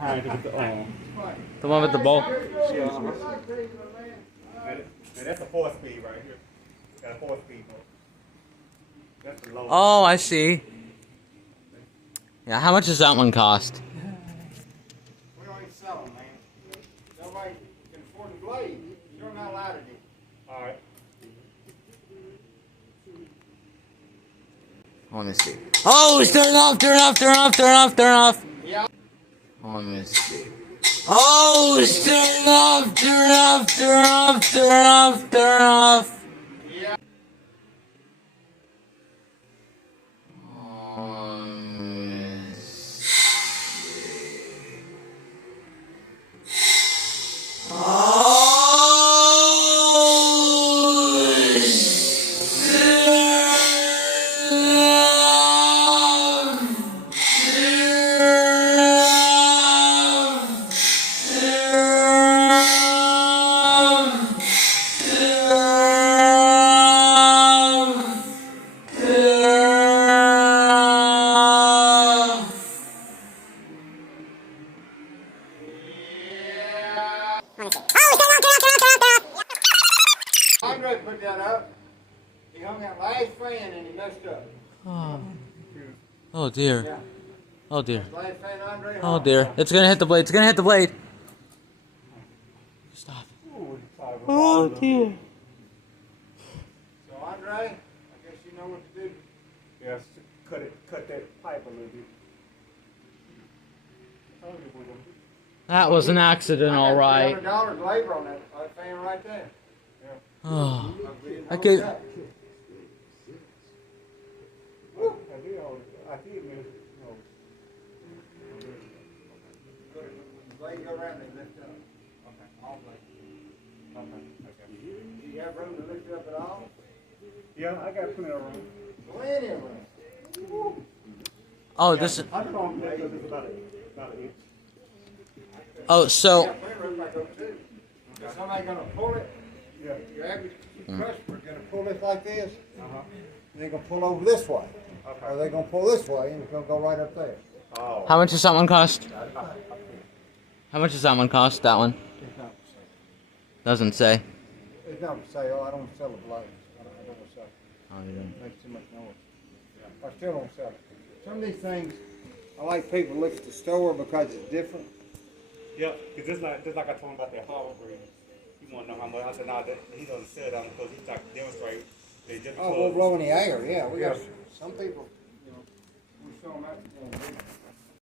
The one with the bolt. And that's a 4-speed right here. Got a 4-speed mode. That's the low. Oh, I see. Yeah, how much does that one cost? We don't even sell them, man. Nobody can afford the blade. You're not allowed to do. All right. Let me see. Oh, it's turn off, turn off, turn off, turn off, turn off. Yeah. Let me see. Oh, it's turn off, turn off, turn off, turn off, turn off. Yeah. Andre put that up. He hung that last fan and he messed up. Oh, oh dear. Yeah. Oh dear. Last fan Andre hung. Oh dear. It's gonna hit the blade. It's gonna hit the blade. Stop. Oh dear. So Andre, I guess you know what to do. Yeah, cut that pipe a little bit. That was an accident, all right. $200 labor on that fan right there. Oh, I could. I did, man. Blade go around and lift up. Okay. All blades. Okay. Do you have room to lift it up at all? Yeah, I got plenty of room. Plenty of room. Oh, this is. I don't know because it's about an inch. Oh, so. Yeah, plenty of room like that too. Is somebody gonna pull it? Yeah. Your average customer gonna pull it like this? Uh-huh. They're gonna pull over this way. Okay. Or they're gonna pull this way and it's gonna go right up there. Oh. How much does that one cost? How much does that one cost? That one It's not for sale. doesn't say. It's not for sale. I don't sell the blades. I don't sell it. Oh, you don't. It makes too much noise. I still don't sell it. Some of these things, I like people to look at the store because it's different. Yeah, because just like I told him about that Harvard breed. You want to know how much? I said, no, he doesn't sell it because he's trying to demonstrate that just Oh, we'll blow in the air. Yeah, we got some people, you know, we show them out.